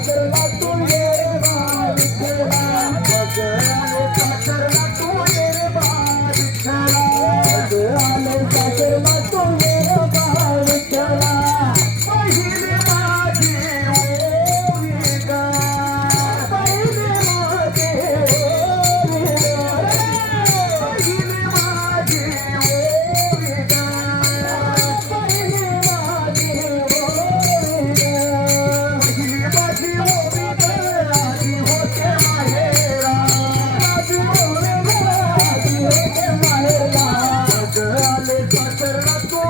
सासरला तू ये रे बा विठ्ठला मग आले सासरला तू ये रे बा विठ्ठला मग आले सासरला तू ये रे बा विठ्ठला पहिले माझे ओवी गा पहिले माझे ओवी गा पहिले माझे ओवी गा पहिले माझे ओवी गा पहिली माझी ओवी गा आधी होते माहेरा आधी ओवी गा आधी होते माहेरा मग आले सासरला तू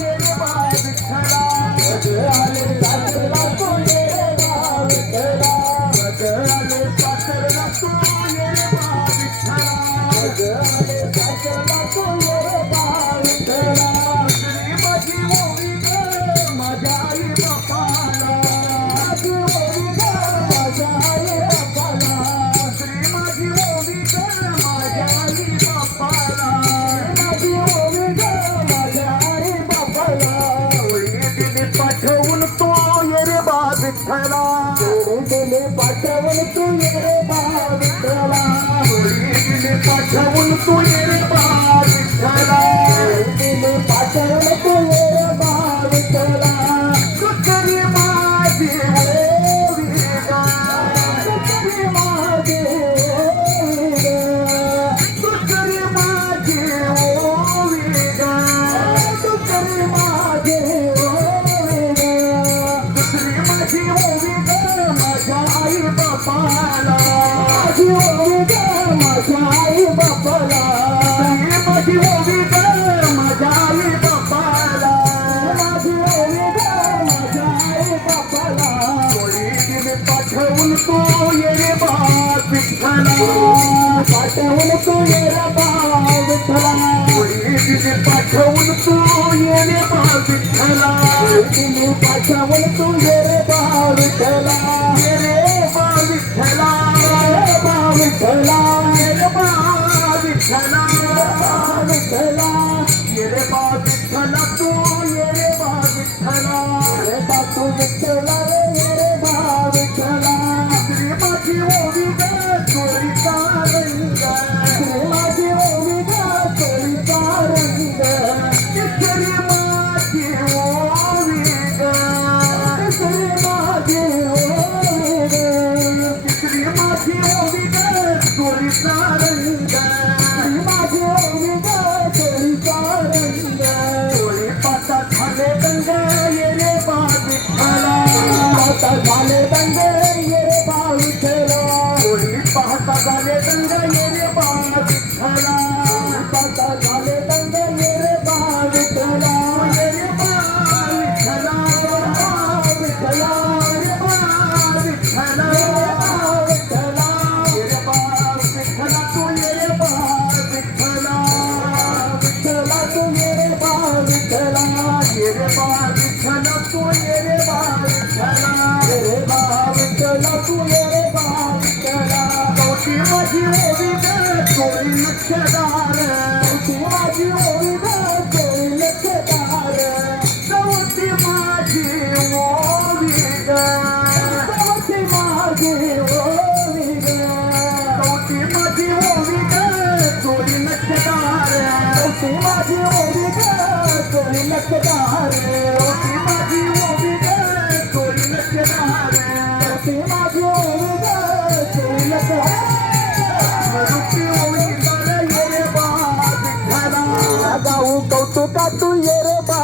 ये रे बा विठ्ठला मग आले सासरला तू ये रे बा विठ्ठला मग आले सासरला तू ये रे बा विठ्ठला मग आले सासरला तू ये रे बा विठ्ठला श्री माझी ओवी ग माझ्या आई बापाला माझी ओवी ग माझ्या आई बापाला श्री माझी ओवी ग माझ्या आई बापाला माझी ओवी ग माझ्या आई बापाला दिले पाठवून तो ये रे बा विठ्ठला दिले पाठवून तू ये रे बा विठ्ठला दिले पाठवून तू ये रे बा विठ्ठला दिले पाठवून तू ये रे बा विठ्ठला सुकरी माझी ओवी गा सुकरी माझी ओवी गा सुकरी माझी ओवी गा सुकरी माझी ओवी गा दुसरी माझी ओवी ग माझ्या आई बापाला माझी ओवी ग माझ्या आई बापाला माझी ओवी ग माझ्या आई बापाला माझी ओवी ग माझ्या आई बापाला कोणी दिले पाठवून तू ये रे बा विठ्ठला पाठवून तू ये रे बा विठ्ठला कोणी दिले पाठवून तू ये रे बा विठ्ठला दिले पाठवून तू ये रे बा विठ्ठला ये रे बा विठ्ठला ये रे बा विठ्ठला ये रे बा विठ्ठला विठ्ठला ये रे बा विठ्ठला तू ये रे बा विठ्ठला रे बा तू विठ्ठला ये रे बा विठ्ठला श्री माझी ओवी ग चोरीचा रंग श्री माझी ओवी ग चोरीचा रंग श्री माझी ओवी ग श्री माझी ओवी ग श्री माझी ओवी ग चोरीचा रंग श्री माझी ओवी ग चोरीचा रंग चोरी पाता झाले दंग ये रे बा विठ्ठला पाता झाले दंग ये रे बा विठ्ठला चोरी पाहता झाले दंग ये रे बा विठ्ठला पाता झाले दंग ये रे बा विठ्ठला ये रे बा विठ्ठला विठ्ठला ये बा विठ्ठला विठ्ठला ये रे बा विठ्ठला तू ये रे बा विठ्ठला विठ्ठला तू ये रे बा विठ्ठला ये रे बा विठ्ठला तू ये रे बा विठ्ठला ये रे बा विठ्ठला तू ये रे बा विठ्ठला कवटी माझी ओवी ग चोरी लक्षदार कवटी माझी ओवी ग चोरी लक्षदार कवटी माझी ओवी ग कवटी माझी ओवी ग कवटी माझी ओवी ग चोरी लक्षदार कवटी माझी ओवी ग चोरी लक्षदार कवटी माझी ओवी ग चोरी लक्षदार कवटी माझी ओवी ग चोरी लक्षदार मरुती ओवी ग ये रे बा विठ्ठला गाऊ कौतुका तू ये रे बा